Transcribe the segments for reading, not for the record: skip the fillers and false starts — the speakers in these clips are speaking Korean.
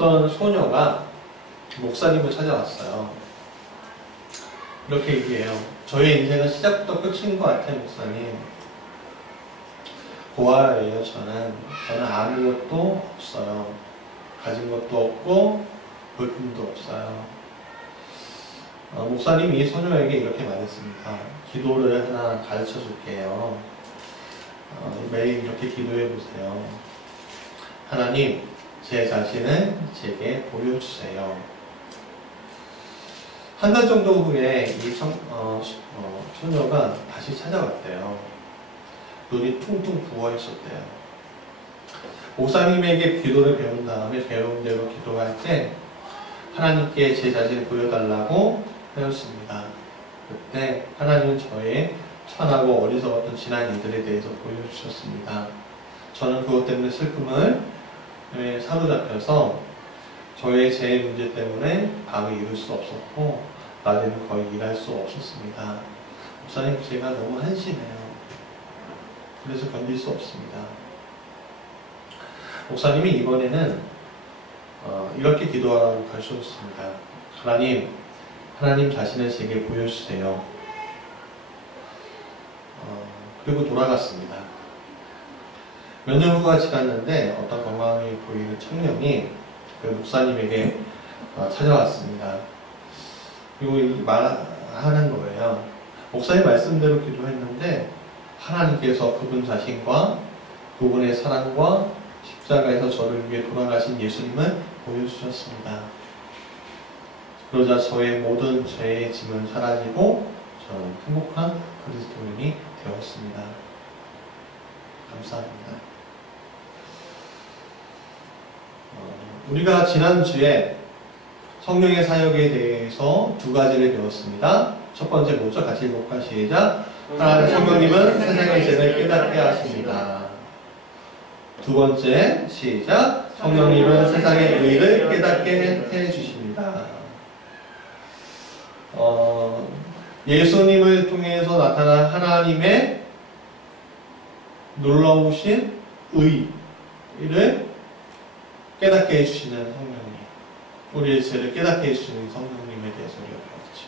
어떤 소녀가 목사님을 찾아왔어요. 이렇게 얘기해요. 저의 인생은 시작부터 끝인 것 같아요, 목사님. 고아예요, 저는 아무것도 없어요. 가진 것도 없고 볼품도 없어요. 목사님이 이 소녀에게 이렇게 말했습니다. 기도를 하나 가르쳐 줄게요. 매일 이렇게 기도해 보세요. 하나님, 제 자신을 제게 보여주세요. 한 달 정도 후에 이 소녀가 다시 찾아왔대요. 눈이 퉁퉁 부어 있었대요. 목사님에게 기도를 배운 다음에 배운 대로 기도할 때 하나님께 제 자신을 보여달라고 하였습니다. 그때 하나님은 저의 천하고 어리석었던 지난 일들에 대해서 보여주셨습니다. 저는 그것 때문에 슬픔을 사로잡혀서 저의 제 문제 때문에 밤을 이룰 수 없었고 낮에는 거의 일할 수 없었습니다. 목사님, 제가 너무 한심해요. 그래서 견딜 수 없습니다. 목사님이 이번에는 이렇게 기도하라고 가르쳐줬습니다. 하나님 자신을 제게 보여주세요. 그리고 돌아갔습니다. 몇 년 후가 지났는데 어떤 건강해 보이는 청년이 그 목사님에게 찾아왔습니다. 그리고 말하는 거예요. 목사님 말씀대로 기도했는데 하나님께서 그분 자신과 그분의 사랑과 십자가에서 저를 위해 돌아가신 예수님을 보여주셨습니다. 그러자 저의 모든 죄의 짐은 사라지고 저는 행복한 그리스도인이 되었습니다. 감사합니다. 우리가 지난주에 성령의 사역에 대해서 두 가지를 배웠습니다. 첫 번째 뭐죠? 같이 읽어볼까요? 시작. 하나님 성령님은 세상의 죄를 깨닫게 하십니다. 두 번째 시작. 성령님은 세상의 의를 깨닫게 해주십니다. 예수님을 통해서 나타난 하나님의 놀라우신 의를 깨닫게 해주시는 성령님, 우리의 죄를 깨닫게 해주시는 성령님에 대해서 우리가 배웠죠.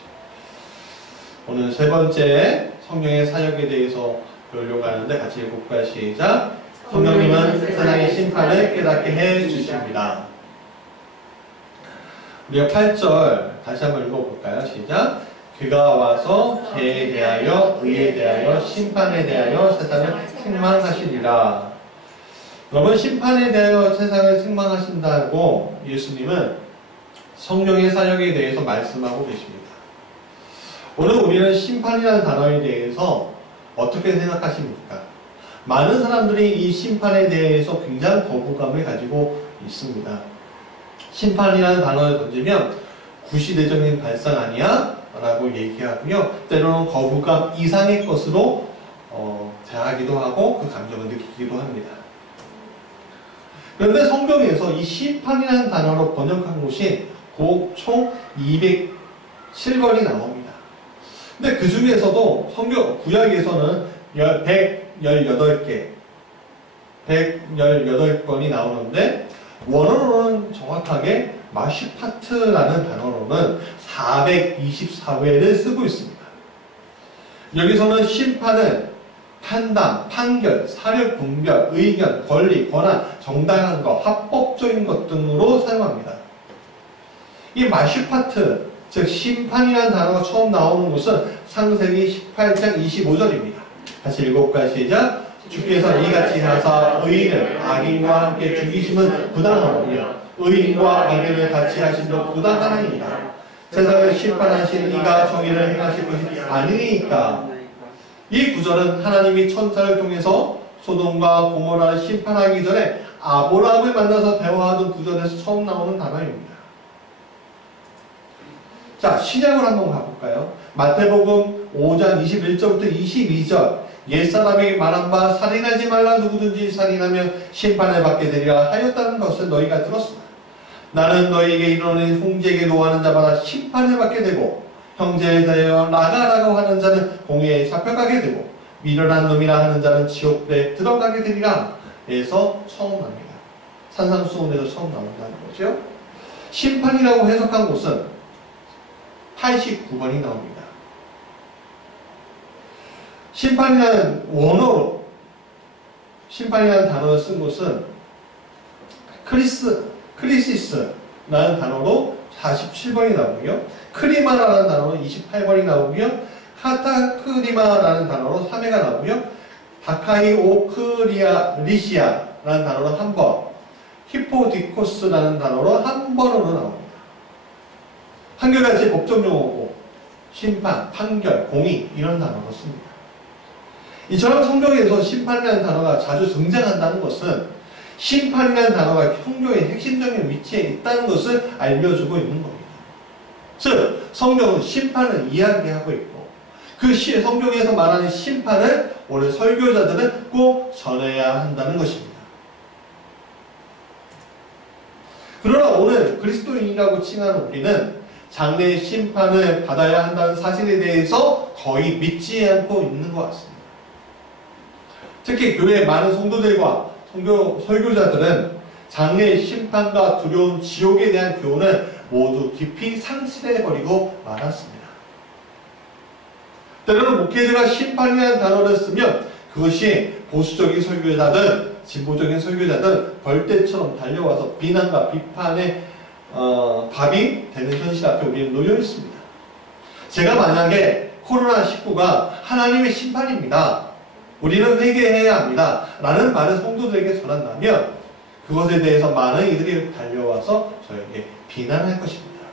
오늘 세 번째 성령의 사역에 대해서 배우려고 하는데 같이 읽어볼까요? 시작. 성령님은 세상의 심판을 깨닫게 해주십니다. 우리가 8절 다시 한번 읽어볼까요? 시작. 그가 와서 죄에 대하여, 의에 대하여, 심판에 대하여 세상을 책망하시리라. 여러분, 심판에 대하여 세상을 책망하신다고 예수님은 성령의 사역에 대해서 말씀하고 계십니다. 오늘 우리는 심판이라는 단어에 대해서 어떻게 생각하십니까? 많은 사람들이 이 심판에 대해서 굉장히 거부감을 가지고 있습니다. 심판이라는 단어를 던지면 구시대적인 발상 아니야? 라고 얘기하고요. 때로는 거부감 이상의 것으로 대하기도 하고 그 감정을 느끼기도 합니다. 그런데 성경에서 이 심판이라는 단어로 번역한 곳이 총 207권이 나옵니다. 근데 그 중에서도 성경 구약에서는 118권이 나오는데 원어로는 정확하게 마슈파트라는 단어로는 424회를 쓰고 있습니다. 여기서는 심판을 판단, 판결, 사력, 분별, 의견, 권리, 권한, 정당한 것, 합법적인 것 등으로 사용합니다. 이 마슈파트, 즉 심판이라는 단어가 처음 나오는 곳은 창세기 18장 25절입니다. 다시 읽어볼까요? 시작. 주께서 이같이 하사 의인을 악인과 함께 죽이심은 부당하오며 의인과 악인을 같이 하심도 부당하나이다. 세상을 심판하신 이가 정의를 행하실 것이 아니니까. 이 구절은 하나님이 천사를 통해서 소돔과 고모라를 심판하기 전에 아브라함을 만나서 대화하던 구절에서 처음 나오는 단어입니다. 자, 신약을 한번 가볼까요? 마태복음 5장 21절부터 22절. 옛사람에게 말한 바 살인하지 말라. 누구든지 살인하면 심판을 받게 되리라 하였다는 것을 너희가 들었으나 나는 너희에게 이르노니 형제에게 노하는 자마다 심판을 받게 되고 형제에 대하여 나가라고 하는 자는 공회에 잡혀가게 되고 미련한 놈이라 하는 자는 지옥불에 들어가게 되리라. 에서 처음 납니다. 산상수훈에서 처음 나온다는 거죠. 심판이라고 해석한 곳은 89번이 나옵니다. 심판이라는 원어로 심판이라는 단어를 쓴 곳은 크리시스라는 단어로 47번이 나오고요. 크리마라는 단어로 28번이 나오고요. 카타크리마라는 단어로 3회가 나오고요. 다카이오크리시아라는 단어로 1번, 히포디코스라는 단어로 1번으로 나옵니다. 한결같이 법정용어고 심판, 판결, 공의 이런 단어로 씁니다. 이처럼 성경에서 심판이라는 단어가 자주 등장한다는 것은 심판이라는 단어가 성경의 핵심적인 위치에 있다는 것을 알려주고 있는 겁니다. 즉, 성경은 심판을 이야기하고 있고 그 성경에서 말하는 심판을 오늘 설교자들은 꼭 전해야 한다는 것입니다. 그러나 오늘 그리스도인이라고 칭하는 우리는 장래의 심판을 받아야 한다는 사실에 대해서 거의 믿지 않고 있는 것 같습니다. 특히 교회의 많은 성도들과 설교자들은 장래의 심판과 두려운 지옥에 대한 교훈을 모두 깊이 상실해버리고 말았습니다. 때로는 목회자가 심판이라는 단어를 쓰면 그것이 보수적인 설교자든 진보적인 설교자든 벌떼처럼 달려와서 비난과 비판의 답이 되는 현실 앞에 우리는 놓여 있습니다. 제가 만약에 코로나19가 하나님의 심판입니다, 우리는 회개해야 합니다 라는 말을 성도들에게 전한다면 그것에 대해서 많은 이들이 달려와서 저에게 비난할 것입니다.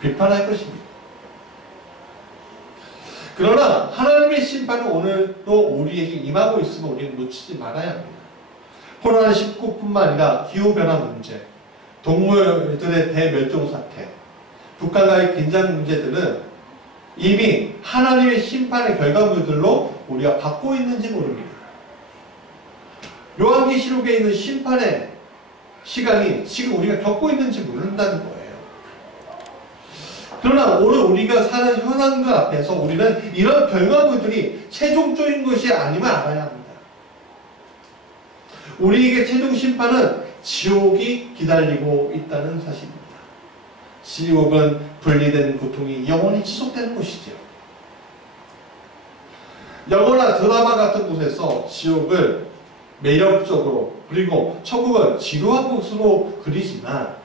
비판할 것입니다. 그러나 하나님의 심판은 오늘도 우리에게 임하고 있으면 우리는 놓치지 말아야 합니다. 코로나19뿐만 아니라 기후변화 문제, 동물들의 대멸종 사태, 북한과의 긴장 문제들은 이미 하나님의 심판의 결과물들로 우리가 받고 있는지 모릅니다. 요한계시록에 있는 심판의 시간이 지금 우리가 겪고 있는지 모른다는 거예요. 그러나 오늘 우리가 사는 현황들 앞에서 우리는 이런 결과물들이 최종적인 것이 아님을 알아야 합니다. 우리에게 최종 심판은 지옥이 기다리고 있다는 사실입니다. 지옥은 분리된 고통이 영원히 지속되는 곳이죠. 영화나 드라마 같은 곳에서 지옥을 매력적으로, 그리고 천국을 지루한 곳으로 그리지만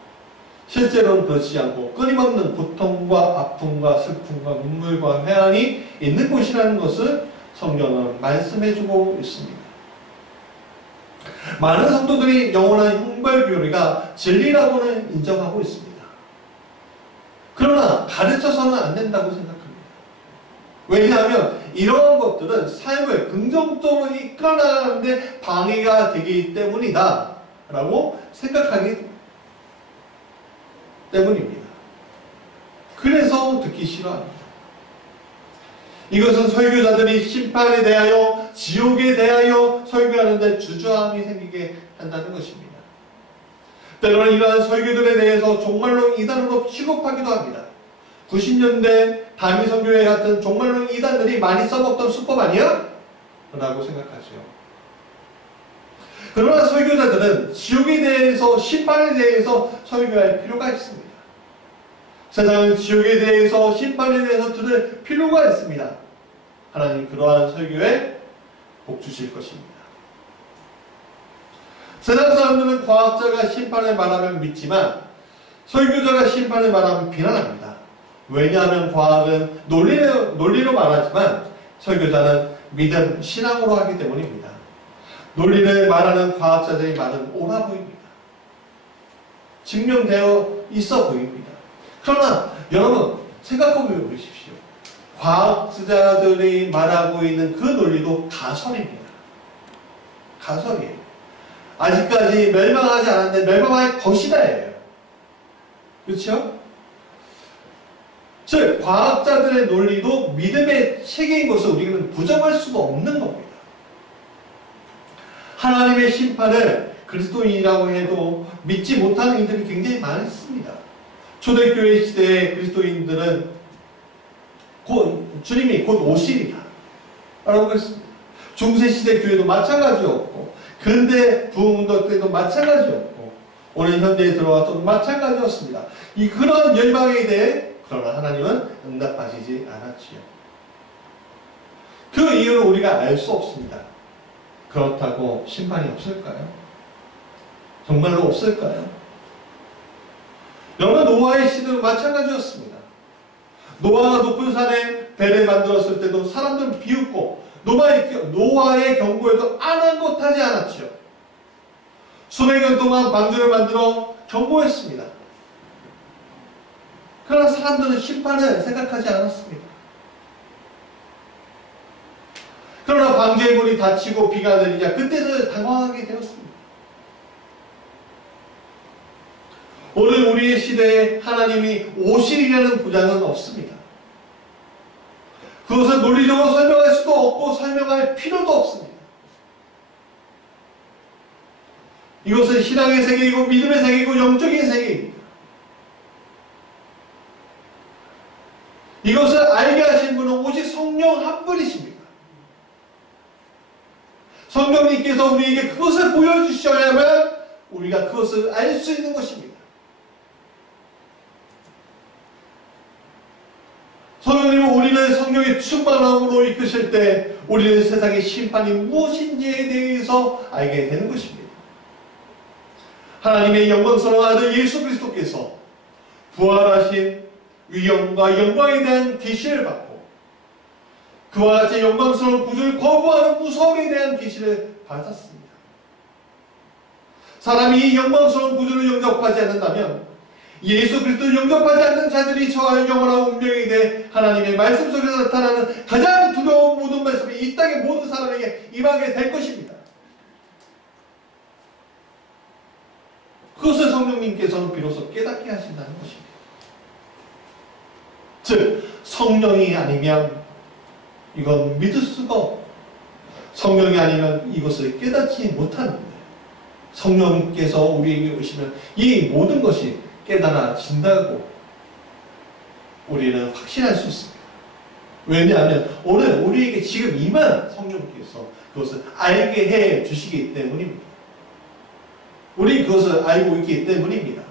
실제로는 그렇지 않고 끊임없는 고통과 아픔과 슬픔과 눈물과 회한이 있는 곳이라는 것을 성경은 말씀해주고 있습니다. 많은 성도들이 영원한 형벌교리가 진리라고는 인정하고 있습니다. 그러나 가르쳐서는 안 된다고 생각합니다. 왜냐하면 이러한 것들은 삶을 긍정적으로 이끌어나가는데 방해가 되기 때문이다 라고 생각하기 때문입니다. 그래서 듣기 싫어합니다. 이것은 설교자들이 심판에 대하여, 지옥에 대하여 설교하는데 주저함이 생기게 한다는 것입니다. 때로는 이러한 설교들에 대해서 종말론 이단으로 취급하기도 합니다. 90년대 다미선교회 같은 종말론 이단들이 많이 써먹던 수법 아니야? 라고 생각하죠. 그러나 설교자들은 지옥에 대해서, 심판에 대해서 설교할 필요가 있습니다. 세상은 지옥에 대해서, 심판에 대해서 들을 필요가 있습니다. 하나님 그러한 설교에 복 주실 것입니다. 세상 사람들은 과학자가 심판을 말하면 믿지만 설교자가 심판을 말하면 비난합니다. 왜냐하면 과학은 논리로 말하지만 설교자는 믿음, 신앙으로 하기 때문입니다. 논리를 말하는 과학자들의 말은 옳아 보입니다. 증명되어 있어 보입니다. 그러나 여러분 생각해 보십시오. 과학자들이 말하고 있는 그 논리도 가설입니다. 가설이에요. 아직까지 멸망하지 않았는데 멸망할 것이다예요. 그렇죠? 즉 과학자들의 논리도 믿음의 체계인 것을 우리는 부정할 수가 없는 겁니다. 하나님의 심판을 그리스도인이라고 해도 믿지 못하는 이들이 굉장히 많습니다. 초대교회 시대의 그리스도인들은 주님이 곧 오시리라 라고 했습니다. 중세시대 교회도 마찬가지였고 근대 부흥운동 때도 마찬가지였고 오늘 현대에 들어와도 마찬가지였습니다. 이 그런 열방에 대해 그러나 하나님은 응답하시지 않았지요. 그 이유를 우리가 알 수 없습니다. 그렇다고 심판이 없을까요? 정말로 없을까요? 여러분, 노아의 시대도 마찬가지였습니다. 노아가 높은 산에 배를 만들었을 때도 사람들은 비웃고 노아의 경고에도 아랑곳하지 않았지요. 수백 년 동안 방주를 만들어 경고했습니다. 그러나 사람들은 심판을 생각하지 않았습니다. 그러나 방주의 문이 닫히고 비가 내리자 그때서 당황하게 되었습니다. 오늘 우리의 시대에 하나님이 오실이라는 보장은 없습니다. 그것을 논리적으로 설명할 수도 없고 설명할 필요도 없습니다. 이것은 신앙의 세계이고 믿음의 세계이고 영적인 세계입니다. 이것을 알게 하신 분은 오직 성령 한 분이십니다. 성령님께서 우리에게 그것을 보여주셔야만 우리가 그것을 알 수 있는 것입니다. 성령님은 우리를 성령의 충만함으로 이끄실 때 우리는 세상의 심판이 무엇인지에 대해서 알게 되는 것입니다. 하나님의 영광스러운 아들 예수 그리스도께서 부활하신 위엄과 영광에 대한 계시를 받고 그와 같이 영광스러운 구주를 거부하는 무서움에 대한 계시를 받았습니다. 사람이 이 영광스러운 구주를 영접하지 않는다면 예수 그리스도를 영접하지 않는 자들이 처할 영원한 운명에 대해 하나님의 말씀 속에서 나타나는 가장 두려운 모든 말씀이 이 땅의 모든 사람에게 임하게 될 것입니다. 그것을 성령님께서는 비로소 깨닫게 하신다는 것입니다. 즉 성령이 아니면 이건 믿을 수가 없고 성령이 아니면 이것을 깨닫지 못하는 거예요. 성령께서 우리에게 오시면 이 모든 것이 깨달아진다고 우리는 확신할 수 있습니다. 왜냐하면 오늘 우리에게 지금 임한 성령께서 그것을 알게 해 주시기 때문입니다. 우리 그것을 알고 있기 때문입니다.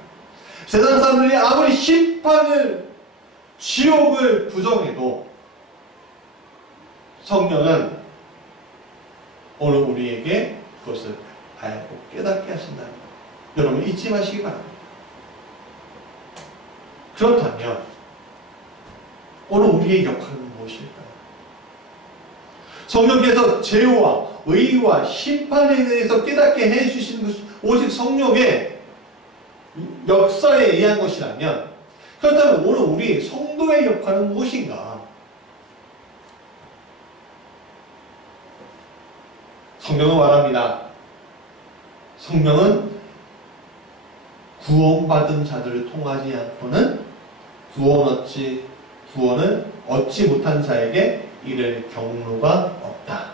세상 사람들이 아무리 심판을 지옥을 부정해도 성령은 오늘 우리에게 그것을 알고 깨닫게 하신다는 것. 여러분 잊지 마시기 바랍니다. 그렇다면 오늘 우리의 역할은 무엇일까요? 성령께서 죄와 의와 심판에 대해서 깨닫게 해주시는 것이 오직 성령의 역사에 의한 것이라면 그렇다면 오늘 우리 성도의 역할은 무엇인가? 성경은 말합니다. 성령은 구원받은 자들을 통하지 않고는 구원을 얻지 못한 자에게 이를 경로가 없다.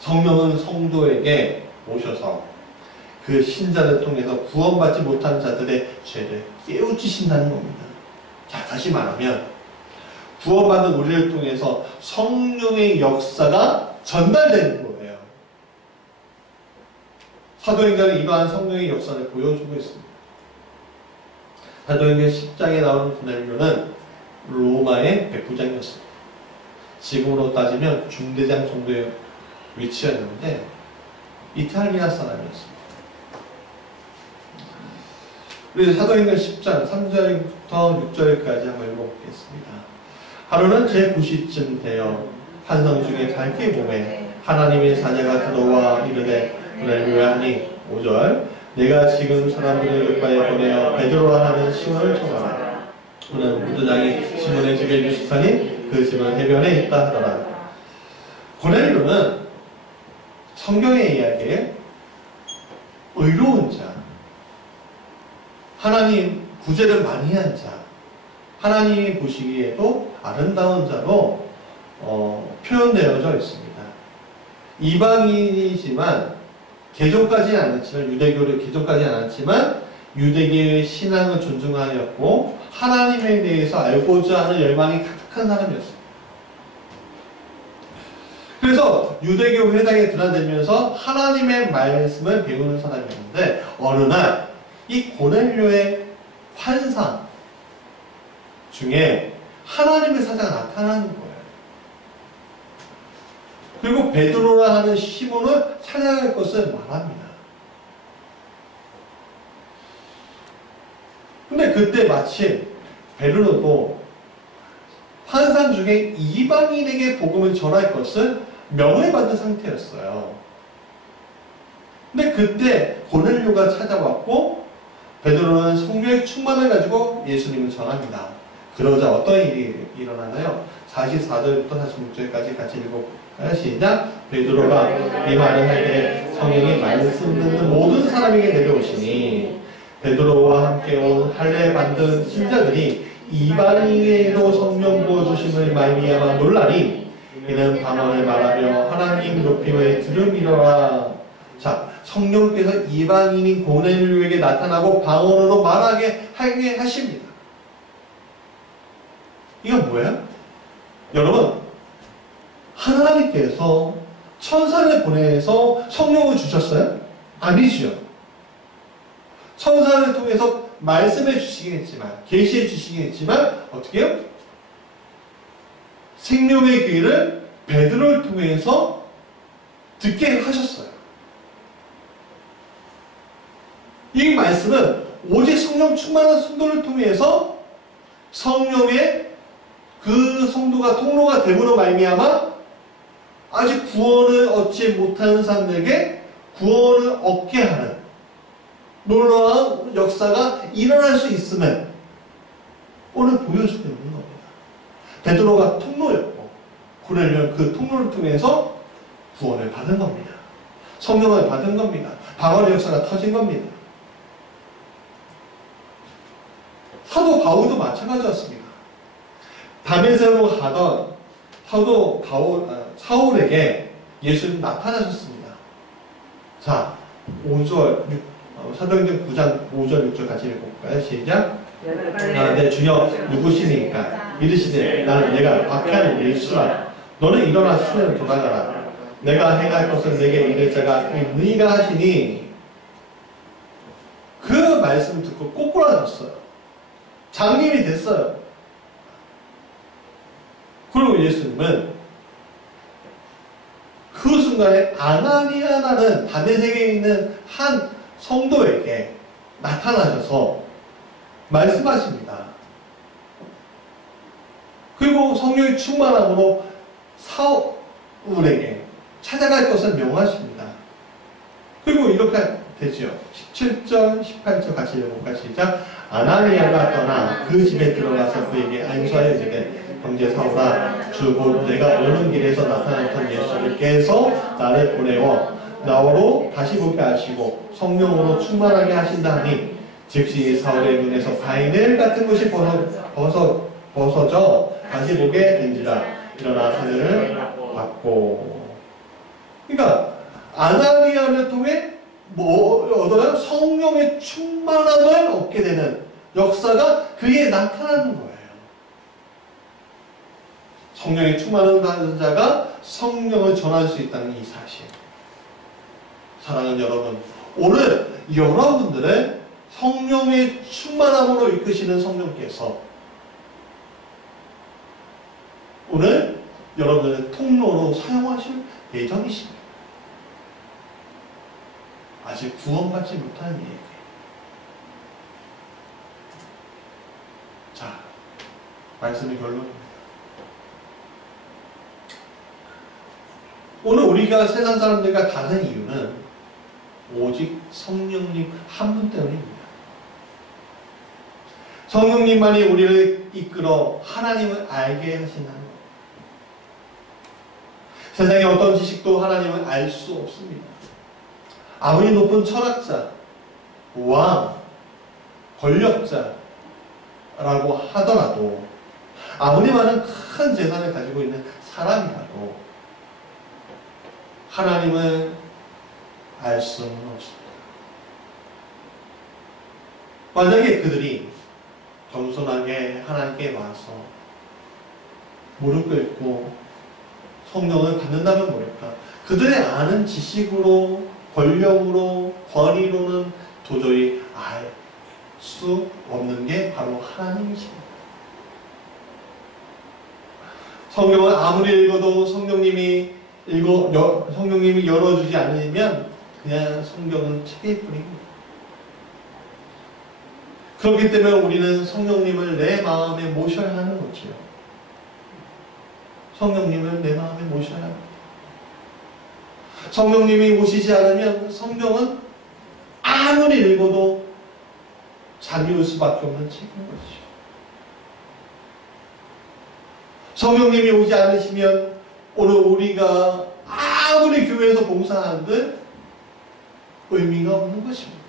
성령은 성도에게 오셔서 그 신자를 통해서 구원받지 못한 자들의 죄를 깨우치신다는 겁니다. 자, 다시 말하면 구원받은 우리를 통해서 성령의 역사가 전달되는 거예요. 사도행전은 이러한 성령의 역사를 보여주고 있습니다. 사도행전 10장에 나오는 고넬료는 로마의 백부장이었습니다. 지금으로 따지면 중대장 정도의 위치였는데 이탈리아 사람이었습니다. 우리 사도행전 10장 3절부터 6절까지 한번 읽어보겠습니다. 하루는 제9시쯤 되어 환상 중에 밝게 보매 하나님의 사자가 들어와 이르되 고넬료야 하니 5절 내가 지금 사람들을 옆바에 보내어 베드로라 하는 시몬을 청하라. 그는 무도장이 시몬의 집에 유숙하니 그 집은 해변에 있다 하더라. 고넬료는 성경의 이야기에 의로운 자, 하나님 구제를 많이 한 자, 하나님이 보시기에도 아름다운 자로 표현되어져 있습니다. 이방인이지만 개종까지는 않았지만 유대교를 개종까지 않았지만 유대교의 신앙을 존중하였고 하나님에 대해서 알고자 하는 열망이 가득한 사람이었습니다. 그래서 유대교 회당에 드나들면서 하나님의 말씀을 배우는 사람이었는데 어느 날 이 고넬료의 환상 중에 하나님의 사자가 나타나는 거예요. 그리고 베드로라 하는 시몬을 찾아갈 것을 말합니다. 근데 그때 마침 베드로도 환상 중에 이방인에게 복음을 전할 것을 명을 받은 상태였어요. 근데 그때 고넬료가 찾아왔고 베드로는 성령의 충만을 가지고 예수님을 전합니다. 그러자 어떤 일이 일어나나요? 44절부터 46절까지 같이 읽어볼까요? 시작! 베드로가 이 말을 할 때 성령이 말씀 듣는 모든 사람에게 내려오시니 베드로와 함께 온 할례 받은 신자들이 이방인에게도 성령 부어주심을 말미암아 놀라니 이는 방언을 말하며 하나님 높임을 들음이로라. 자, 성령께서 이방인인 고넬료에게 나타나고 방언으로 말하게 하게 하십니다. 이건 뭐예요? 여러분, 하나님께서 천사를 보내서 성령을 주셨어요? 아니죠. 천사를 통해서 말씀해 주시겠지만, 계시해 주시겠지만 어떻게 해요? 생명의 귀를 베드로를 통해서 듣게 하셨어요. 이 말씀은 오직 성령 충만한 성도를 통해서 성령의 그 성도가 통로가 됨으로 말미암아 아직 구원을 얻지 못하는 사람들에게 구원을 얻게 하는 놀라운 역사가 일어날 수 있음을 오늘 보여주고 있는 겁니다. 베드로가 통로였고 고넬료는 그 통로를 통해서 구원을 받은 겁니다. 성령을 받은 겁니다. 방언의 역사가 터진 겁니다. 사도 바울도 마찬가지였습니다. 다메섹으로 가던 사도 사울에게 예수님 나타나셨습니다. 자, 5절, 사도행전 9장 5절 6절 같이 읽어볼까요? 시작! 네, 주여 누구시니까 이르시되 나는 내가 박해하는 예수라. 너는 일어나 시내로 돌아가라. 내가 행할 것을 내게 이를 자가 너희가 하시니. 그 말씀을 듣고 꼬꾸라졌어요. 장님이 됐어요. 그리고 예수님은 그 순간에 아나니아라는 다메섹에 있는 한 성도에게 나타나셔서 말씀하십니다. 그리고 성령의 충만함으로 사울에게 찾아갈 것을 명하십니다. 그리고 이렇게 되죠. 17절, 18절 같이 읽어볼까? 시작! 아나니아가 떠나 그 집에 들어가서 그에게 안수하여 이르되 형제 사울아, 주 곧 내가 오는 길에서 나타났던 예수님께서 나를 보내어 나로 다시 보게 하시고 성령으로 충만하게 하신다 하니 즉시 사울의 눈에서 바위늘 같은 것이 벗어져 다시 보게 된지라. 일어나 사면을 받고. 그러니까 아나니아를 통해 뭐 얻어요? 성령의 충만함을 얻게 되는 역사가 그에 나타나는 거예요. 성령의 충만한 자가 성령을 전할 수 있다는 이 사실. 사랑하는 여러분, 오늘 여러분들의 성령의 충만함으로 이끄시는 성령께서 오늘 여러분들의 통로로 사용하실 예정이십니다. 아직 구원받지 못한 이에게. 자, 말씀의 결론입니다. 오늘 우리가 세상 사람들과 다른 이유는 오직 성령님 한 분 때문입니다. 성령님만이 우리를 이끌어 하나님을 알게 하시는 것. 세상의 어떤 지식도 하나님을 알 수 없습니다. 아무리 높은 철학자, 왕, 권력자라고 하더라도, 아무리 많은 큰 재산을 가지고 있는 사람이라도 하나님을 알 수는 없습니다. 만약에 그들이 겸손하게 하나님께 와서 무릎 꿇고 성령을 받는다면 뭐랄까? 그들의 아는 지식으로, 권력으로, 권위로는 도저히 알 수 없는 게 바로 하나님이십니다. 성경을 아무리 읽어도 성령님이 열어주지 않으면 그냥 성경은 책일 뿐입니다. 그렇기 때문에 우리는 성령님을 내 마음에 모셔야 하는 거지요. 성령님을 내 마음에 모셔야 합니다. 성령님이 오시지 않으면 성경은 아무리 읽어도 잠이올 수밖에 없는 책인 것이죠. 성령님이 오지 않으시면 오늘 우리가 아무리 교회에서 봉사한들 의미가 없는 것입니다.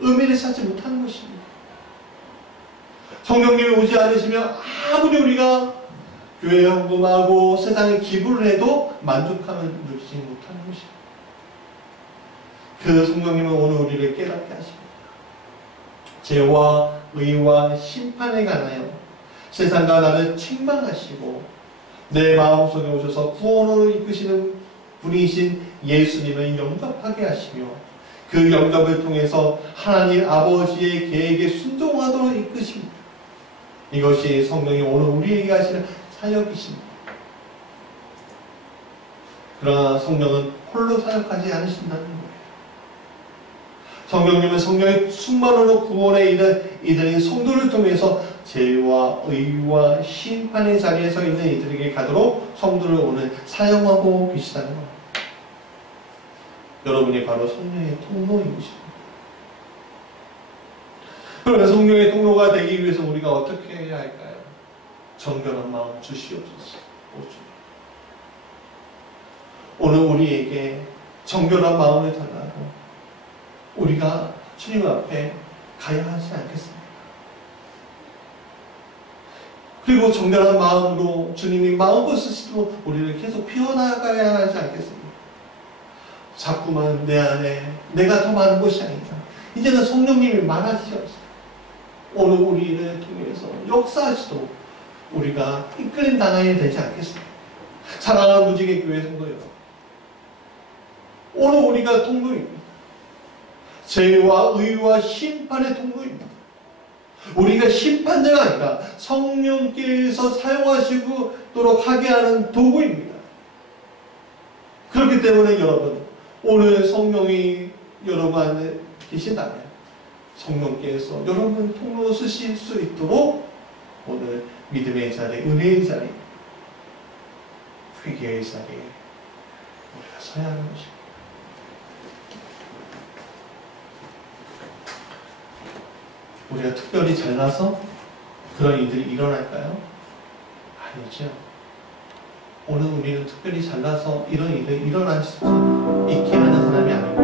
의미를 찾지 못하는 것입니다. 성령님이 오지 않으시면 아무리 우리가 교회에 헌금하고 세상에 기부를 해도 만족함을 누리지 못하는 것입니다. 그 성령님은 오늘 우리를 깨닫게 하십니다. 죄와 의와 심판에 관하여 세상과 나를 책망하시고 내 마음속에 오셔서 구원으로 이끄시는 분이신 예수님을 영접하게 하시며 그 영접을 통해서 하나님 아버지의 계획에 순종하도록 이끄십니다. 이것이 성령이 오늘 우리에게 하시는 사역이십니다. 그러나 성령은 홀로 사역하지 않으신다는 거예요. 성령님은 성령의 충만으로 구원에 이른 이들의 성도를 통해서 죄와 의와 심판의 자리에 서 있는 이들에게 가도록 성도를 오늘 사용하고 계시다는 겁니다. 여러분이 바로 성령의 통로인 것입니다. 그러면 성령의 통로가 되기 위해서 우리가 어떻게 해야 할까요? 정결한 마음 주시옵소서. 오늘 우리에게 정결한 마음을 달라고 우리가 주님 앞에 가야 하지 않겠습니까? 그리고 정결한 마음으로 주님이 마음껏 쓰시도록 우리를 계속 피워나가야 하지 않겠습니까? 자꾸만 내 안에 내가 더 많은 것이 아니다. 이제는 성령님이 많아지셨어요. 오늘 우리를 통해서 역사하시도록 우리가 이끌림 당해야 되지 않겠습니까? 사랑하는 무지개 교회 성도 여러분, 오늘 우리가 통로입니다. 죄와 의와 심판의 통로입니다. 우리가 심판자가 아니라 성령께서 사용하시도록 하게 하는 도구입니다. 그렇기 때문에 여러분, 오늘 성령이 여러분 안에 계신다면 성령께서 여러분 통로 쓰실 수 있도록 오늘 믿음의 자리, 은혜의 자리, 회개의 자리에 우리가 서야 하는 것입니다. 우리가 특별히 잘나서 그런 일들이 일어날까요? 아니죠. 오늘 우리는 특별히 잘나서 이런 일이 일어날 수 있게 하는 사람이 아닙니다.